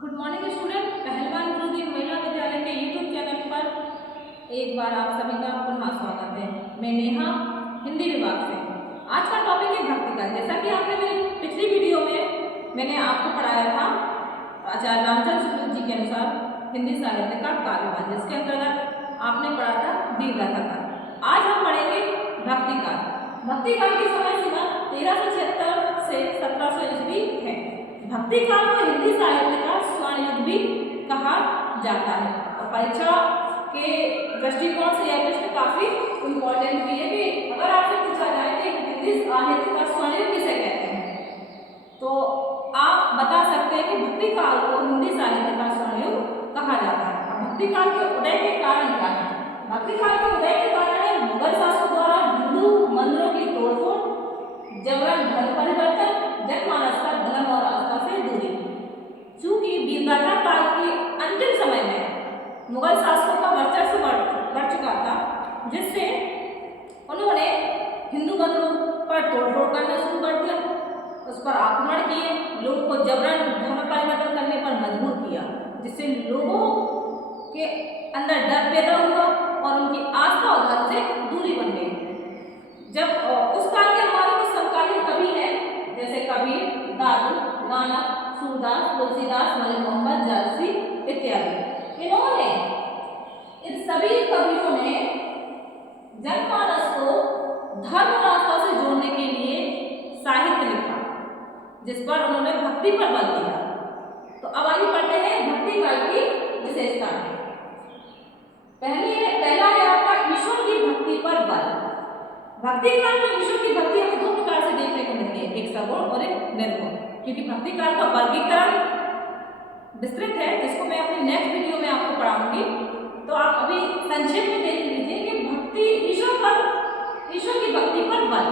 Good morning student. पहलवान गुरुजी महिला विद्यालय के यूट्यूब चैनल पर एक बार आप सभी का पुनः स्वागत है। मैं नेहा, हिंदी विभाग से। आज का टॉपिक है भक्ति का। जैसा कि आपने मेरी पिछली वीडियो में मैंने आपको पढ़ाया था आचार्य रामचंद्र शुक्ल जी के अनुसार हिंदी साहित्य का काव्यवाद, जिसके अंतर्गत आपने पढ़ा था वीर गाथा का। आज हम पढ़ेंगे भक्ति काल। भक्ति काल की समय सीमा 1376 से 1700 ईस्वी है। भक्ति काल को हिंदी साहित्य का स्वर्ण युग भी कहा जाता है और परीक्षा के दृष्टिकोण से यह प्रश्न काफी इम्पोर्टेंट भी है कि अगर आपसे पूछा जाए कि हिंदी साहित्य का स्वर्ण युग किसे कहते हैं तो आप बता सकते हैं कि भक्ति काल को हिंदी साहित्य का स्वर्ण युग कहा जाता है। भक्ति काल के उदय के कारण क्या है? भक्ति काल के उदय के कारण है मुगल शासकों द्वारा हिंदू मंदिरों की तोड़फोड़, जबरन धर्म परिवर्तन, जनमानस का धर्म और आस्था से दूरी। चूंकि वीरगाथा काल के अंतिम समय में मुगल शासकों का वर्चस्व बढ़ चुका था, जिससे उन्होंने हिंदू मंदिरों पर तोड़फोड़ करना शुरू कर दिया, उस पर आक्रमण किए, लोगों को जबरन धर्म परिवर्तन करने पर मजबूर किया, जिससे लोगों के अंदर डर पैदा हुआ और उनकी आस्था और धर्म से दूरी बन गई। जब उस काल के हमारे कुछ समकालीन कवि हैं, जैसे कबीर, दादू, नानक, सूरदास, तुलसीदास, मलिक मोहम्मद, जारसी इत्यादि, इन्होंने इन सभी कवियों ने जनमानस को धर्म और आस्था से जोड़ने के लिए साहित्य लिखा, जिस पर उन्होंने भक्ति पर बल दिया। तो अब आगे पढ़ते हैं भक्ति काल की विशेषता। पहला है आपका ईश्वर की भक्ति पर बल। भक्ति काल में ईश्वर की भक्ति हमें दो प्रकार से देखने को मिलती है, एक सगुण और एक निर्गुण। क्योंकि भक्ति काल का वर्गीकरण विस्तृत है, जिसको मैं अपनी नेक्स्ट वीडियो में आपको पढ़ाऊंगी। तो आप अभी संक्षेप में देख लीजिए कि भक्ति ईश्वर की भक्ति पर बल।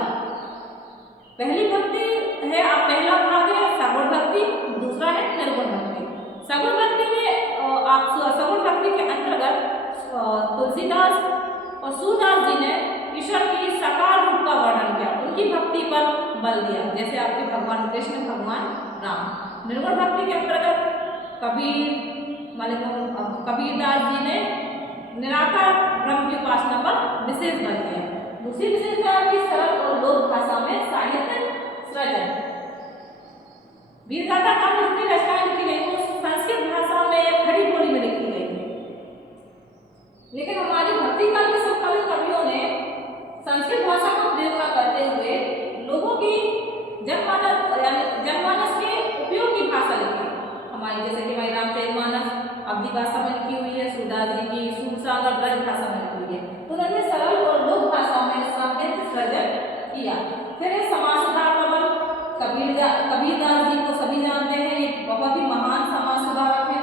पहली भक्ति है, आप पहला भाग है सगुण भक्ति, दूसरा है निर्गुण भक्ति। सगुण भक्ति में आप सगुण भक्ति के अंतर्गत तुलसीदास और सूरदास जी ने ईश्वर की साकार रूप का वर्णन किया, उनकी भक्ति पर बल दिया, जैसे आपके भगवान कृष्ण, भगवान राम। निर्गुण भक्ति के अंतर्गत कबीरदास जी ने निराकार ब्रह्म की उपासना पर विशेष बल दिया। दूसरी विशेषता आपकी सरल और लोक भाषा में साहित्य सृजन। वीरगाथा काल में जितनी रचनाएं लिखी गई वो संस्कृत भाषा में या खड़ी बोली में लिखी गई थी, लेकिन हमारी भक्ति काल के समकालीन कवियों ने संस्कृत भाषा का प्रयोग न करते हुए लोगों की जनमानस के उपयोग की भाषा लिखी। हमारी जैसे कि हमारी रामचरितमानस अवधी भाषा में लिखी हुई है, सूरदास जी की सूरसागर ब्रज भाषा में लिखी हुई है। तो उन्होंने सरल और लोक भाषा में साहित्य सृजन किया। फिर है समाज सुधार प्रबल। कबीरदास जी को सभी जानते हैं, ये बहुत ही महान समाज सुधारक है।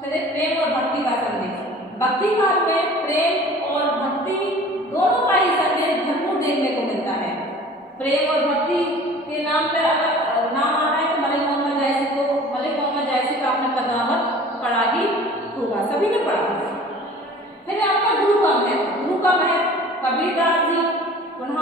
फिर है प्रेम और भक्ति का संदेश। भक्ति काल में प्रेम और भक्ति दोनों का ही संदेश भरपूर देखने को मिलता है। प्रेम और भक्ति के नाम पर अगर नाम आता है तो मलिक मोहम्मद जायसी का आपने पद्मावत पढ़ा ही होगा, सभी ने पढ़ा। फिर आपका गुरु का महत्व। कबीरदास जी, पुनः